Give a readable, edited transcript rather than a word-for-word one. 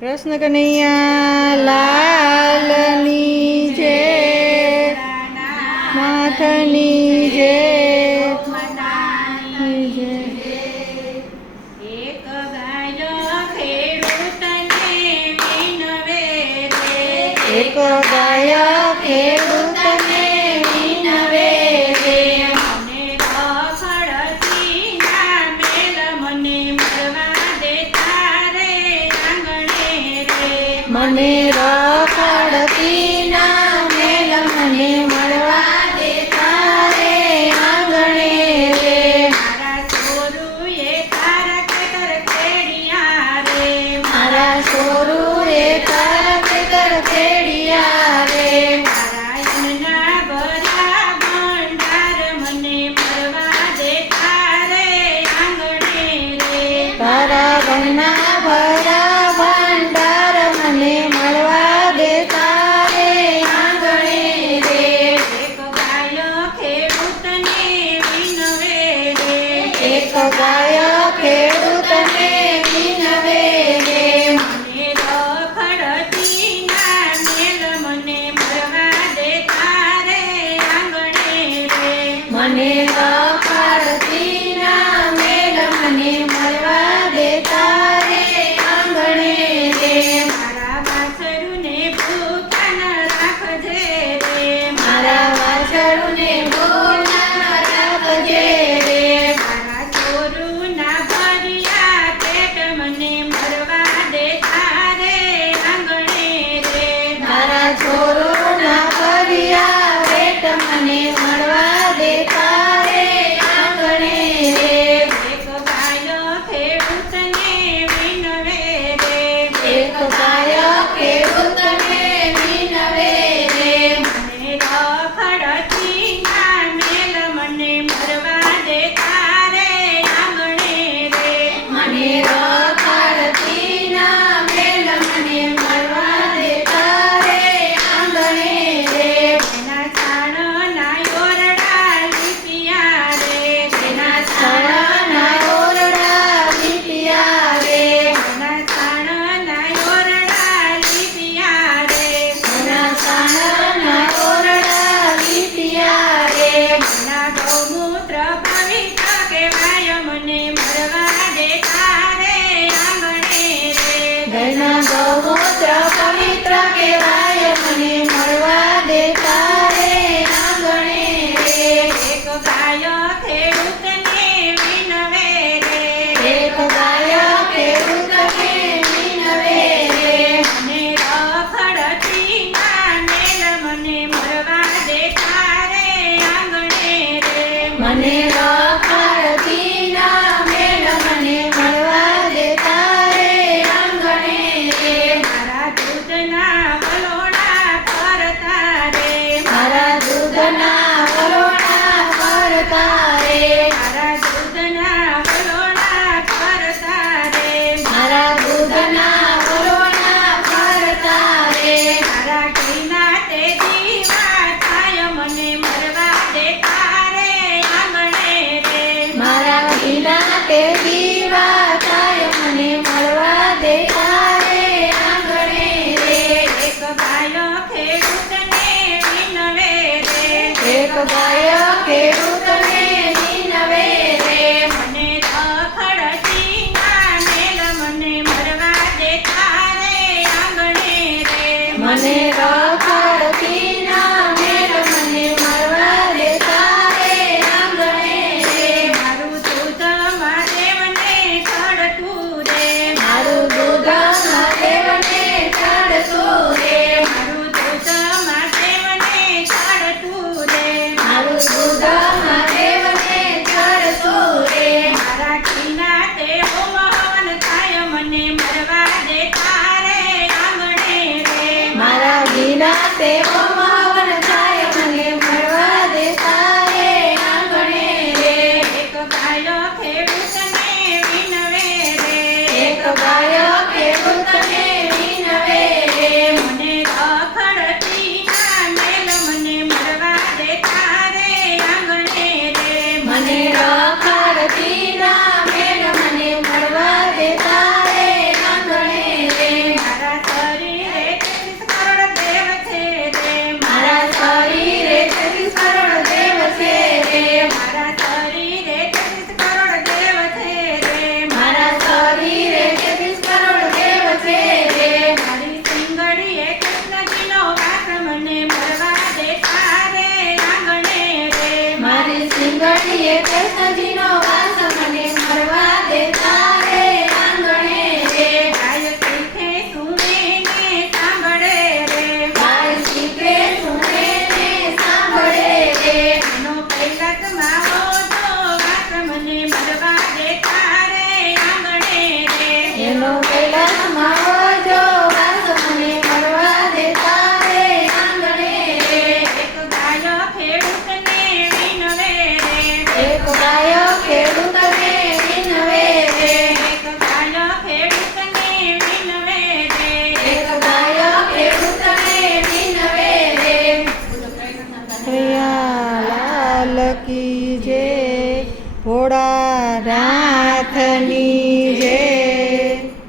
કૃષ્ણ કનૈયા લાલની જય, નાથની જય. એક ગાયો ખેડૂતને વિનવે રે, એક ગાય ખેડૂતને વિનવે રે. મને રખડતી ના મેલ મને મળવા દેતા રે આંગણે રે. મને રખડતી ના મેલ મને મળવા દેતા રે આંગણે રે. મારા છોરુએ તારા ખેતર ખેડિયા રે, મારા છોરુએ તારા ખેતર ખેડિયા રે. મારા એમના ભર્યા ભંડાર મને મળવા દેતા રે આંગણે રે. તારા ઘરના ભરા ભંડાર મને મળવા દેતા રે આંગણે રે. એક ગાયો ખેડૂતને વિનવે રે, એક ગાય ખેડૂતને વિનવે રે. મને રખડતી ના મેલ મને મળવા દેતા રે આંગણે રે. મને રખડતી ના મેલ મને મળવા દેતા રે આંગણે રે. મારા વાછરુને ભૂખ્યા ન રાખજે રે, મારા વાછરુને ભૂલ ના રાખજે રે. મારા છોરુના ભર્યા પેટ મને મળવા દેતા રે આંગણે રે. મારા છોરુના ભર્યા પેટ મને મળવા દેતા રે આંગણે રે. એક ગાયો ખેડૂતને વિનવે રે, એક ગાય ખેડૂતને વિનવે રે. મને રખડતી ના મેલ મને મળવા દેતા રે આંગણે રે. મને રખડતી ના મેલ મને મળવા દેતા રે આંગણે રે. એના છાણના ઓરડા લીપિયા રે, એના છાણના ઓરડા લીપિયા રે. એના છાણના ઓરડા લીપિયા રે. એના છાણના ઓરડા લીપિયા રે. એના ગૌમૂત્ર પવિત્ર કહેવાય મને મળવા દેતા રે આંગણે રે. ઘરના ગૌમૂત્ર પવિત્ર કહેવાય મને મળવા દેતા રે આંગણે રે. એક ગાયો ખેડૂતને વિનવે રે, એક ગાય ખેડૂતને વિનવે રે. મને રખડતી ના મેલ મને મળવા દેતા રે આંગણે રે. મને રખડતી ના મેલ મને મળવા દેતા રે આંગણે રે. મારા દૂધના વલોણા ફરતા રે, મારા દૂધના વલોણા ફરતા રે. મારા દૂધના વલોણા ફરતા રે. મારા દૂધના વલોણા ફરતા રે. મારા ઘીના તે દીવા થાય મને મળવા દેતા રે આંગણે રે. મારા ઘીના તે દીવા થાય મને મળવા દેતા રે આંગણે રે. એક ગાયો ખેડૂતને વિનવે રે, એક ગાય ખેડૂતને વિનવે રે. મને રખડતી ના મેલ મને મળવા દેતા રે આંગણે રે. મને રખડતી ના મેલ મને મળવા દેતા રે આંગણે રે. મારું દૂધ મહાદેવને ચડતું રે, મારું દૂધ મહાદેવને ચડતું રે. મારું દૂધ મહાદેવને ચડતું રે. મારું દૂધ મહાદેવને ચડતું રે. મારા ઘીના તે હોમ હવન થાય મને મળવા દેતા રે આંગણે રે. મારા ઘીના તે હોમ હવન થાય મને મળવા દેતા રે આંગણે રે. એક ગાયો ખેડૂતને વિનવે રે, એક ગાય ખેડૂતને વિનવે રે. મને રખડતી ના મેલ મને મળવા દેતા રે આંગણે રે. મને રખડતી ના મેલ મને મળવા દેતા રે આંગણે રે. લાલ કી જય ભોળાનાથની